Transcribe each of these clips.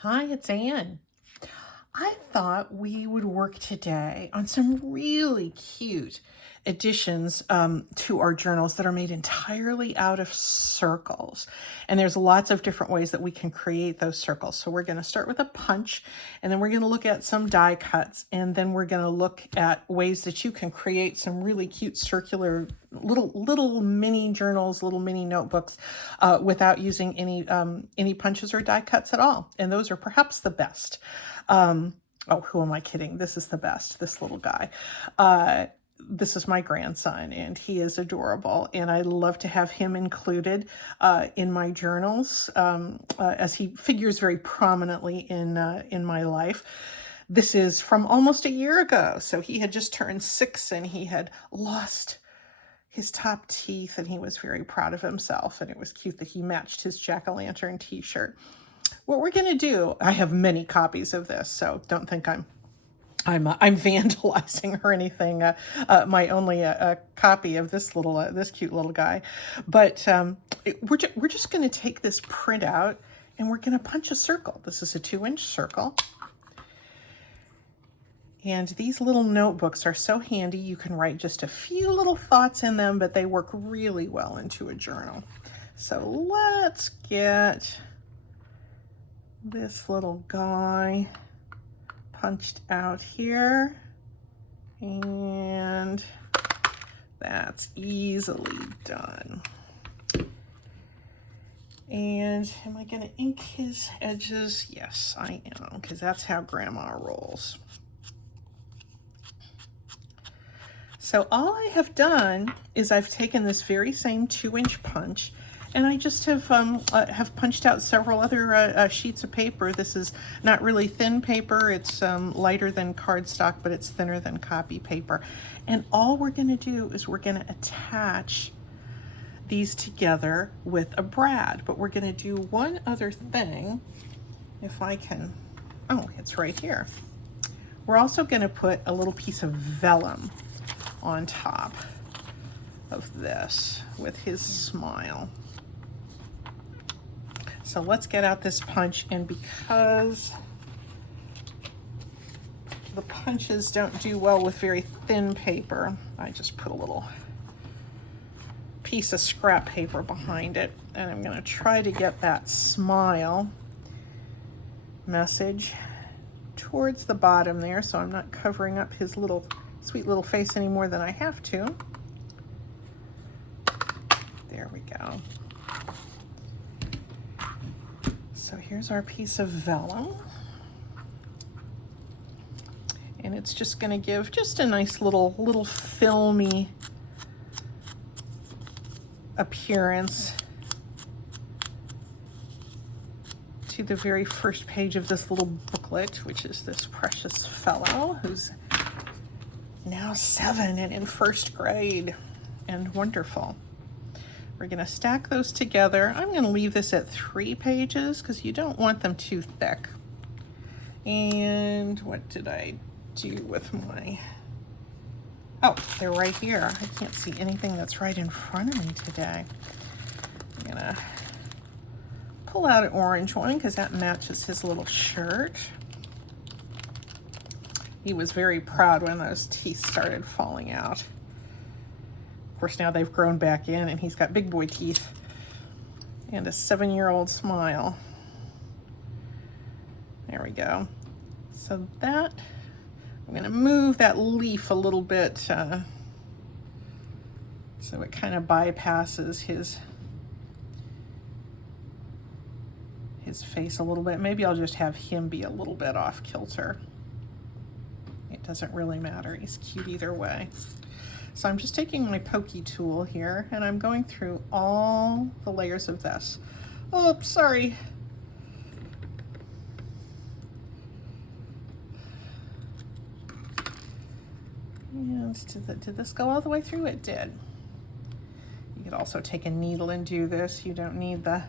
Hi, it's Anne. I thought we would work today on some really cute additions to our journals that are made entirely out of circles. And there's lots of different ways that we can create those circles. So we're going to start with a punch, and then we're going to look at some die cuts, and then we're going to look at ways that you can create some really cute circular little mini journals, little mini notebooks, without using any punches or die cuts at all. And those are perhaps the best. Oh, who am I kidding? This is the best, this little guy. This is my grandson, and he is adorable, and I love to have him included in my journals, as he figures very prominently in my life. This is from almost a year ago, so he had just turned 6, and he had lost his top teeth, and he was very proud of himself, and it was cute that he matched his jack-o'-lantern t-shirt. What we're going to do, I have many copies of this, so don't think I'm vandalizing or anything. My only copy of this cute little guy, but we're just going to take this print out and we're going to punch a circle. This is a 2-inch circle, and these little notebooks are so handy. You can write just a few little thoughts in them, but they work really well into a journal. So let's get this little guy punched out here, and that's easily done. And am I going to ink his edges? Yes, I am, because that's how Grandma rolls. So all I have done is I've taken this very same 2-inch punch, and I just have punched out several other sheets of paper. This is not really thin paper. It's lighter than cardstock, but it's thinner than copy paper. And all we're going to do is we're going to attach these together with a brad. But we're going to do one other thing. If I can, oh, it's right here. We're also going to put a little piece of vellum on top of this with his smile. So let's get out this punch, and because the punches don't do well with very thin paper, I just put a little piece of scrap paper behind it, and I'm going to try to get that smile message towards the bottom there, so I'm not covering up his little sweet little face any more than I have to. There we go. So here's our piece of vellum, and it's just going to give just a nice little filmy appearance to the very first page of this little booklet, which is this precious fellow who's now 7 and in 1st grade, and wonderful. We're going to stack those together. I'm going to leave this at 3 pages because you don't want them too thick. And what did I do with my... Oh, they're right here. I can't see anything that's right in front of me today. I'm going to pull out an orange one because that matches his little shirt. He was very proud when those teeth started falling out. Of course, now they've grown back in, and he's got big boy teeth and a 7-year-old smile. There we go. So that, I'm going to move that leaf a little bit so it kind of bypasses his face a little bit. Maybe I'll just have him be a little bit off kilter. It doesn't really matter. He's cute either way. So I'm just taking my pokey tool here, and I'm going through all the layers of this. Oh, sorry. And did this go all the way through? It did. You could also take a needle and do this. You don't need the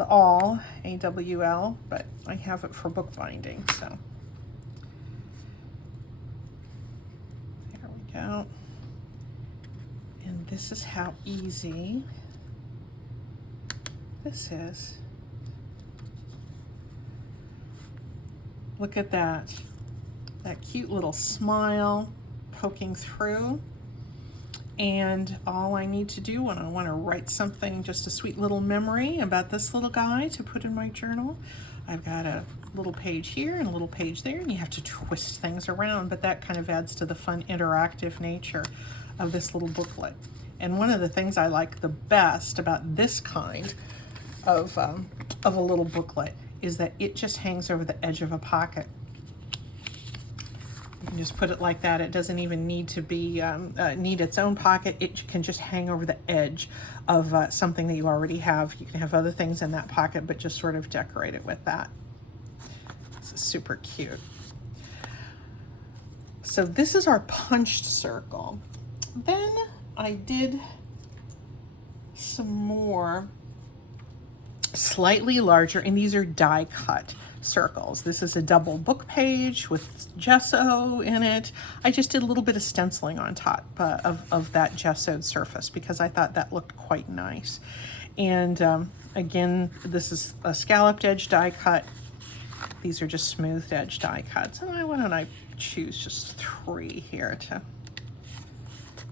awl, A-W-L, but I have it for bookbinding, so. There we go. And this is how easy this is. Look at that. That cute little smile poking through. And all I need to do when I want to write something, just a sweet little memory about this little guy to put in my journal, I've got a little page here and a little page there, and you have to twist things around, but that kind of adds to the fun interactive nature of this little booklet. And one of the things I like the best about this kind of a little booklet is that it just hangs over the edge of a pocket. You can just put it like that. It doesn't even need to be need its own pocket. It can just hang over the edge of something that you already have. You can have other things in that pocket, but just sort of decorate it with that. This is super cute. So this is our punched circle. Then I did some more slightly larger, and these are die cut circles. This is a double book page with gesso in it. I just did a little bit of stenciling on top of that gessoed surface because I thought that looked quite nice. And again, this is a scalloped edge die cut. These are just smoothed edge die cuts. And why don't I choose just 3 here to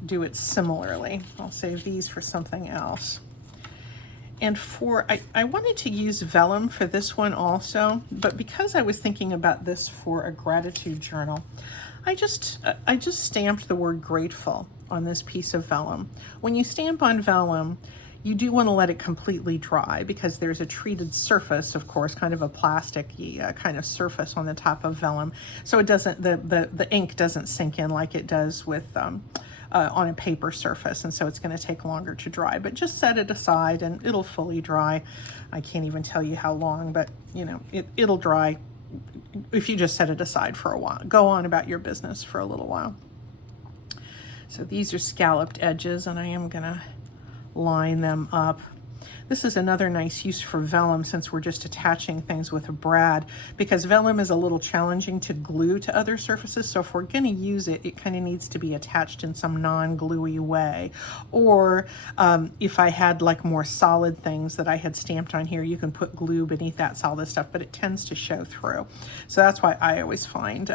do it similarly. I'll save these for something else. And I wanted to use vellum for this one also, but because I was thinking about this for a gratitude journal, I just stamped the word grateful on this piece of vellum. When you stamp on vellum, you do want to let it completely dry because there's a treated surface, of course, kind of a plasticky kind of surface on the top of vellum. So it doesn't, the ink doesn't sink in like it does with on a paper surface, and so it's going to take longer to dry. But just set it aside and it'll fully dry. I can't even tell you how long, but you know, it'll dry if you just set it aside for a while. Go on about your business for a little while. So these are scalloped edges, and I am going to line them up. This is another nice use for vellum since we're just attaching things with a brad, because vellum is a little challenging to glue to other surfaces. So if we're going to use it, it kind of needs to be attached in some non-gluey way. Or if I had like more solid things that I had stamped on here, you can put glue beneath that solid stuff, but it tends to show through. So that's why I always find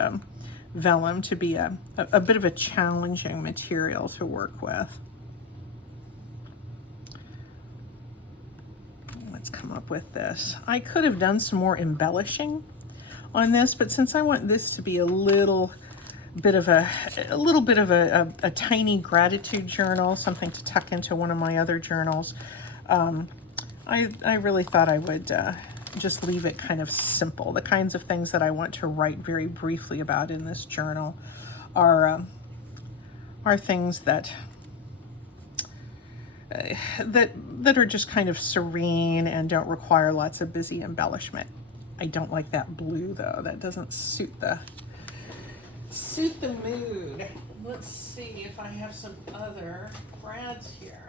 vellum to be a bit of a challenging material to work with. Let's come up with this. I could have done some more embellishing on this, but since I want this to be a little bit of a tiny gratitude journal, something to tuck into one of my other journals, I really thought I would just leave it kind of simple. The kinds of things that I want to write very briefly about in this journal are things that that are just kind of serene and don't require lots of busy embellishment. I don't like that blue though. That doesn't suit the mood. Let's see if I have some other brads here.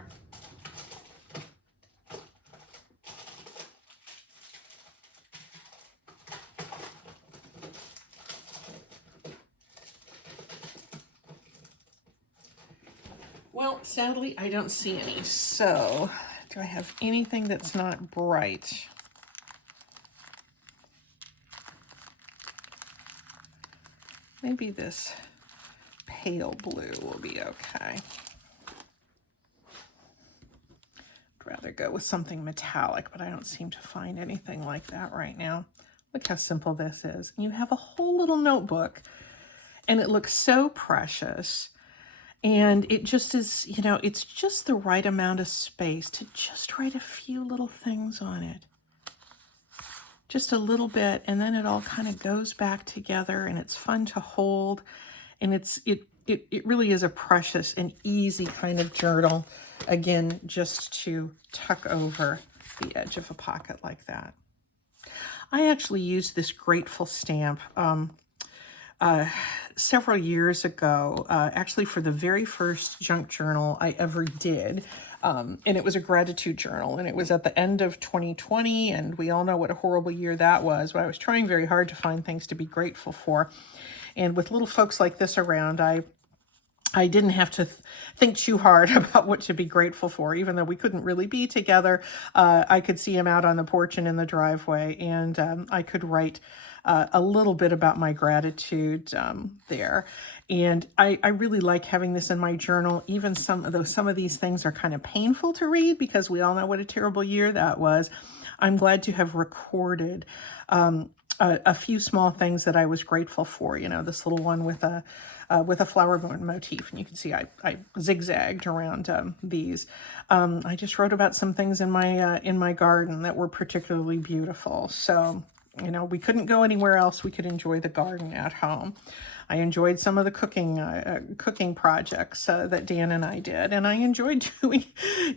Well, sadly, I don't see any. So, do I have anything that's not bright? Maybe this pale blue will be okay. I'd rather go with something metallic, but I don't seem to find anything like that right now. Look how simple this is. You have a whole little notebook, and it looks so precious. And it just is, you know, it's just the right amount of space to just write a few little things on it. Just a little bit, and then it all kind of goes back together, and it's fun to hold. And it really is a precious and easy kind of journal. Again, just to tuck over the edge of a pocket like that. I actually used this Grateful stamp several years ago, actually for the very first junk journal I ever did. And it was a gratitude journal, and it was at the end of 2020, and we all know what a horrible year that was, but I was trying very hard to find things to be grateful for. And with little folks like this around, I I didn't have to think too hard about what to be grateful for, even though we couldn't really be together. I could see him out on the porch and in the driveway, and I could write a little bit about my gratitude there. And I really like having this in my journal, even though some of these things are kind of painful to read because we all know what a terrible year that was. I'm glad to have recorded a few small things that I was grateful for. You know, this little one with a flower motif, and you can see I zigzagged around these. I just wrote about some things in my garden that were particularly beautiful. So, you know, we couldn't go anywhere else. We could enjoy the garden at home. I enjoyed some of the cooking projects that Dan and I did, and I enjoyed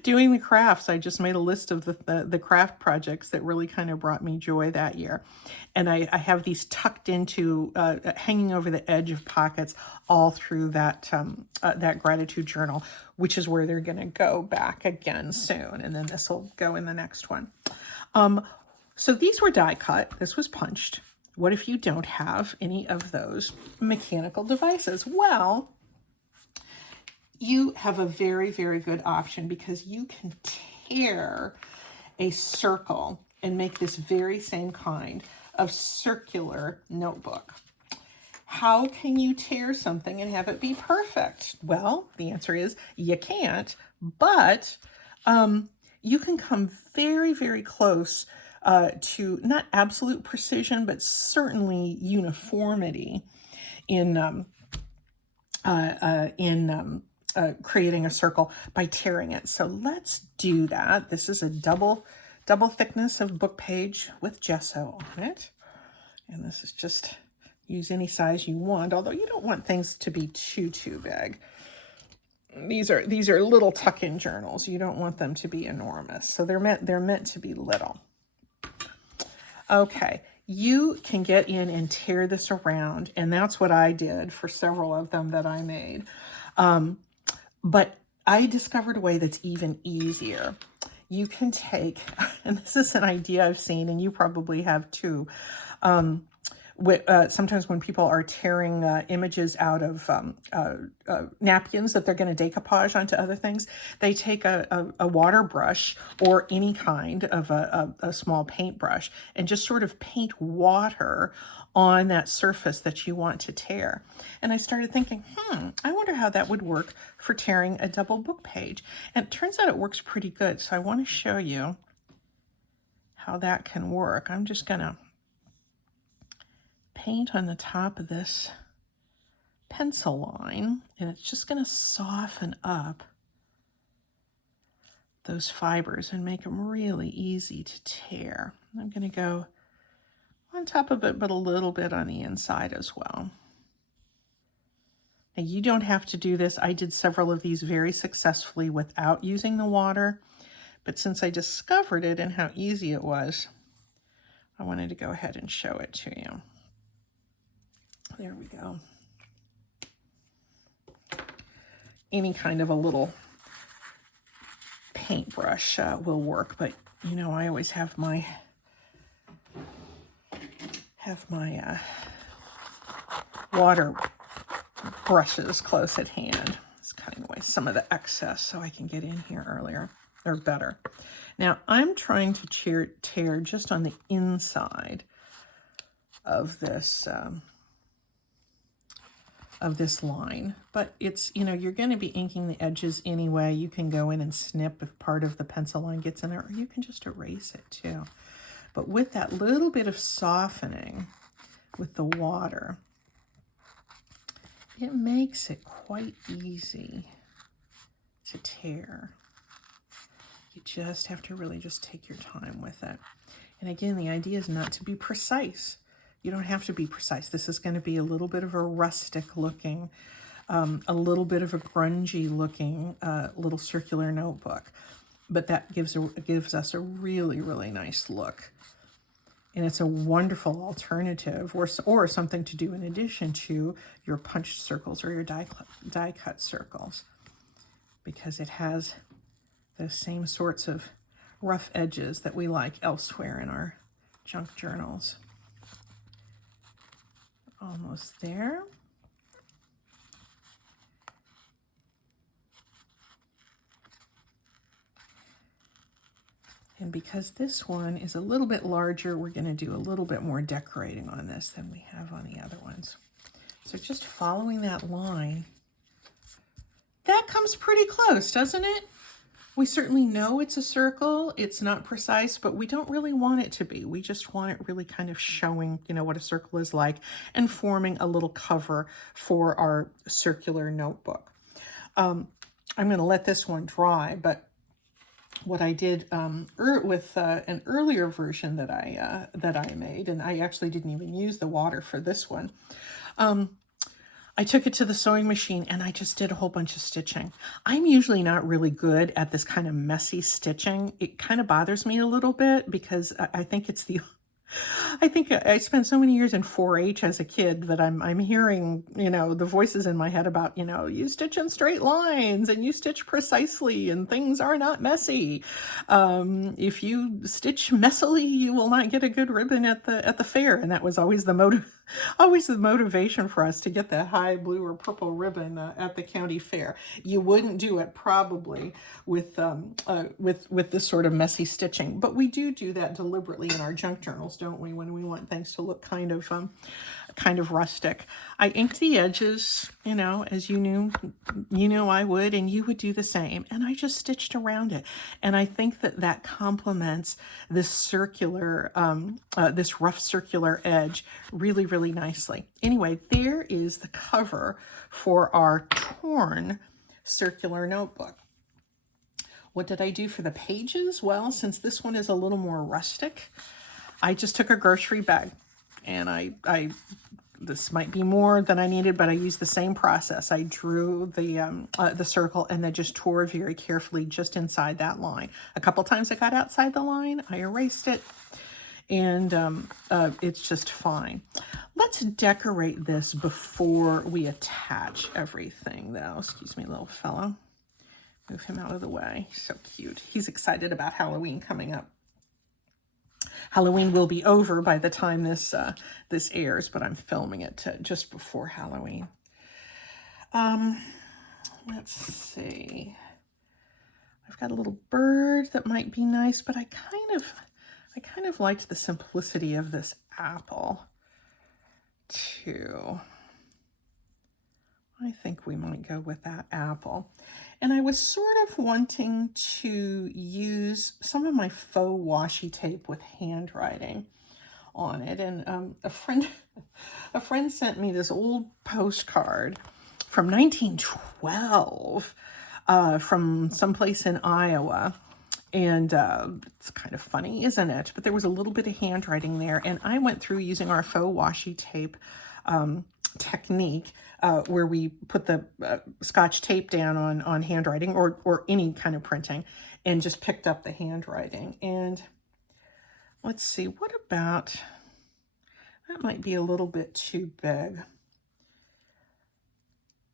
doing the crafts. I just made a list of the craft projects that really kind of brought me joy that year, and I have these tucked into hanging over the edge of pockets all through that gratitude journal, which is where they're going to go back again soon, and then this will go in the next one. So these were die cut. This was punched. What if you don't have any of those mechanical devices? Well, you have a very, very good option because you can tear a circle and make this very same kind of circular notebook. How can you tear something and have it be perfect? Well, the answer is you can't, but you can come very, very close to not absolute precision, but certainly uniformity in creating a circle by tearing it. So let's do that. This is a double thickness of book page with gesso on it. And this is just, use any size you want, although you don't want things to be too big. These are little tuck-in journals. You don't want them to be enormous. So they're meant to be little. Okay, you can get in and tear this around, and that's what I did for several of them that I made. But I discovered a way that's even easier. You can take, and this is an idea I've seen, and you probably have too, sometimes when people are tearing images out of napkins that they're going to decoupage onto other things, they take a water brush or any kind of a small paintbrush and just sort of paint water on that surface that you want to tear. And I started thinking, I wonder how that would work for tearing a double book page. And it turns out it works pretty good. So I want to show you how that can work. I'm just going to paint on the top of this pencil line, and it's just going to soften up those fibers and make them really easy to tear. I'm going to go on top of it, but a little bit on the inside as well. Now, you don't have to do this. I did several of these very successfully without using the water, but since I discovered it and how easy it was, I wanted to go ahead and show it to you. There we go. Any kind of a little paintbrush will work, but you know, I always have my water brushes close at hand. It's cutting away some of the excess so I can get in here earlier or better. Now I'm trying to tear just on the inside of this line, but it's, you know, you're going to be inking the edges anyway. You can go in and snip if part of the pencil line gets in there, or you can just erase it too. But with that little bit of softening with the water, it makes it quite easy to tear. You just have to really just take your time with it. And again, the idea is not to be precise. You don't have to be precise. This is going to be a little bit of a rustic looking, a little bit of a grungy looking little circular notebook. But that gives us a really, really nice look. And it's a wonderful alternative or something to do in addition to your punched circles or your die cut circles, because it has those same sorts of rough edges that we like elsewhere in our junk journals. Almost there. And because this one is a little bit larger, we're going to do a little bit more decorating on this than we have on the other ones. So just following that line, that comes pretty close, doesn't it? We certainly know it's a circle. It's not precise, but we don't really want it to be. We just want it really kind of showing, what a circle is like and forming a little cover for our circular notebook. I'm going to let this one dry, but what I did with an earlier version that I made, and I actually didn't even use the water for this one. I took it to the sewing machine and I just did a whole bunch of stitching. I'm usually not really good at this kind of messy stitching. It kind of bothers me a little bit because I think it's I think I spent so many years in 4-H as a kid that I'm hearing, the voices in my head about, you stitch in straight lines and you stitch precisely and things are not messy. If you stitch messily, you will not get a good ribbon at the fair. And that was always the motivation for us to get that high blue or purple ribbon at the county fair. You wouldn't do it probably with this sort of messy stitching, but we do that deliberately in our junk journals, don't we? When we want things to look kind of rustic. I inked the edges, as you knew I would, and you would do the same. And I just stitched around it. And I think that complements this circular, this rough circular edge really, really nicely. Anyway, there is the cover for our torn circular notebook. What did I do for the pages? Well, since this one is a little more rustic, I just took a grocery bag and this might be more than I needed, but I used the same process. I drew the circle and then just tore very carefully just inside that line. A couple times I got outside the line, I erased it, and it's just fine. Let's decorate this before we attach everything, though. Excuse me, little fellow. Move him out of the way. So cute. He's excited about Halloween coming up. Halloween will be over by the time this airs, but I'm filming it just before Halloween. Let's see. I've got a little bird that might be nice, but I kind of liked the simplicity of this apple too. I think we might go with that apple. And I was sort of wanting to use some of my faux washi tape with handwriting on it. And a friend sent me this old postcard from 1912 from someplace in Iowa. And it's kind of funny, isn't it? But there was a little bit of handwriting there. And I went through using our faux washi tape technique where we put the Scotch tape down on handwriting or any kind of printing and just picked up the handwriting. And let's see, what about, that might be a little bit too big.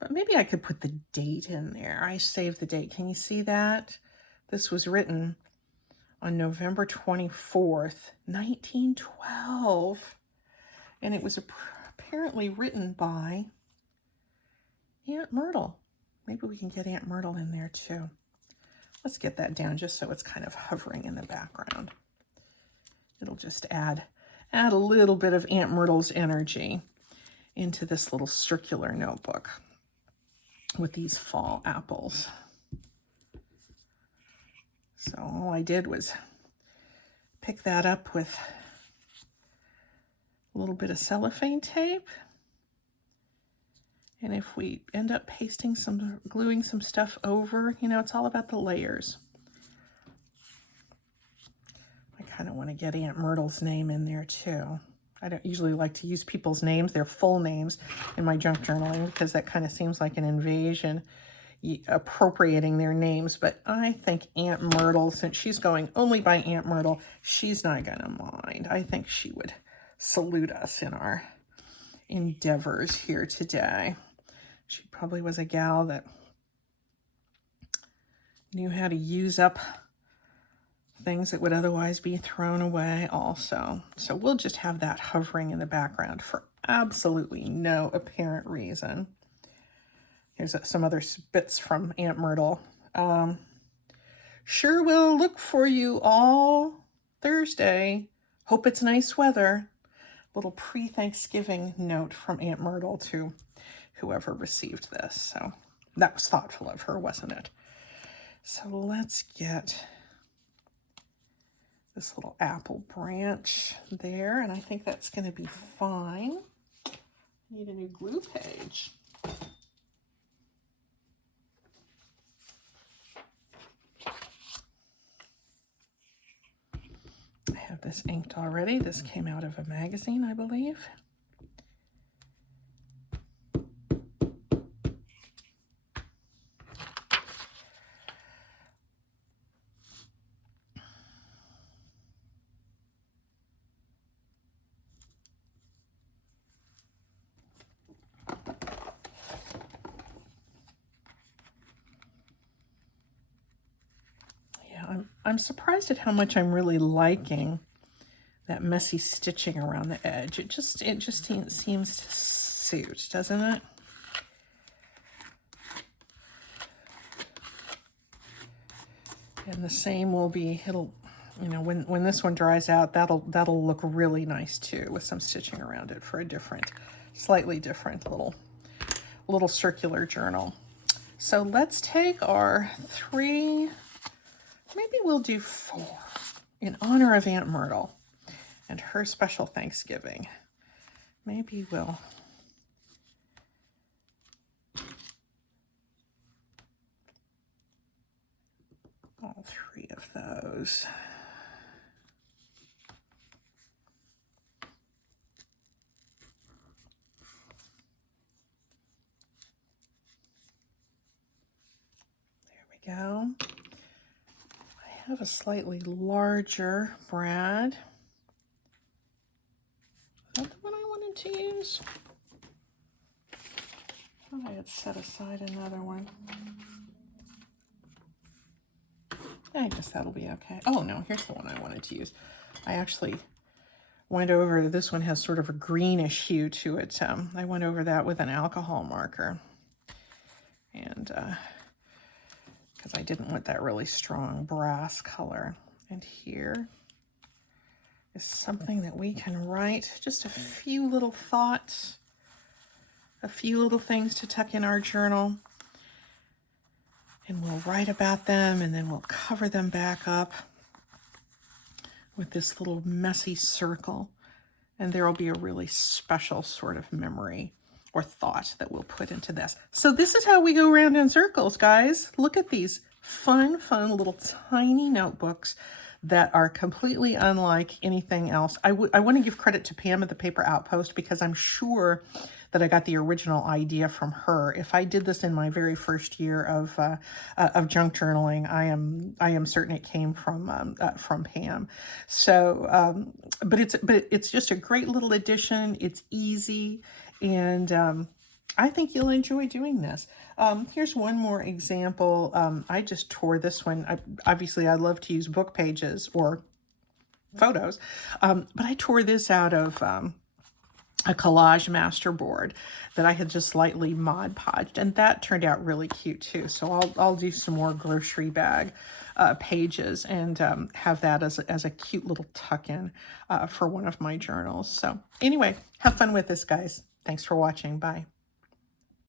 But maybe I could put the date in there. I saved the date. Can you see that? This was written on November 24th, 1912. And it was apparently written by Aunt Myrtle. Maybe we can get Aunt Myrtle in there too. Let's get that down just so it's kind of hovering in the background. It'll just add a little bit of Aunt Myrtle's energy into this little circular notebook with these fall apples. So all I did was pick that up with a little bit of cellophane tape. And if we end up gluing some stuff over, it's all about the layers. I kind of want to get Aunt Myrtle's name in there too. I don't usually like to use people's names, their full names, in my junk journaling because that kind of seems like an invasion, appropriating their names. But I think Aunt Myrtle, since she's going only by Aunt Myrtle, she's not going to mind. I think she would salute us in our endeavors here today. She probably was a gal that knew how to use up things that would otherwise be thrown away also. So we'll just have that hovering in the background for absolutely no apparent reason. Here's some other bits from Aunt Myrtle. Sure will look for you all Thursday. Hope it's nice weather. Little pre-Thanksgiving note from Aunt Myrtle to whoever received this. So that was thoughtful of her, wasn't it? So let's get this little apple branch there, and I think that's going to be fine. Need a new glue page. I have this inked already. This came out of a magazine, I believe. I'm surprised at how much I'm really liking that messy stitching around the edge. It just seems to suit, doesn't it? And the same will be, it'll, you know, when this one dries out, that'll look really nice too, with some stitching around it for a different, slightly different little circular journal. So let's take our 3, maybe we'll do 4 in honor of Aunt Myrtle and her special Thanksgiving. Maybe we'll all 3 of those. There we go. I have a slightly larger brad. Is that the one I wanted to use? I thought I had set aside another one. I guess that'll be okay. Oh no, here's the one I wanted to use. I actually went over, this one has sort of a greenish hue to it. I went over that with an alcohol marker. And because I didn't want that really strong brass color. And here is something that we can write, just a few little thoughts, a few little things to tuck in our journal. And we'll write about them, and then we'll cover them back up with this little messy circle. And there will be a really special sort of memory or thought that we'll put into this. So this is how we go around in circles, guys. Look at these fun little tiny notebooks that are completely unlike anything else. I want to give credit to Pam at the Paper Outpost, because I'm sure that I got the original idea from her. If I did this in my very first year of junk journaling, I am certain it came from Pam. So, but it's just a great little addition. It's easy, and I think you'll enjoy doing this. Here's one more example. I just tore this one. Obviously, I love to use book pages or photos, but I tore this out of a collage master board that I had just slightly Mod Podged, and that turned out really cute too. So I'll do some more grocery bag pages and have that as a cute little tuck-in for one of my journals. So anyway, have fun with this, guys. Thanks for watching. Bye.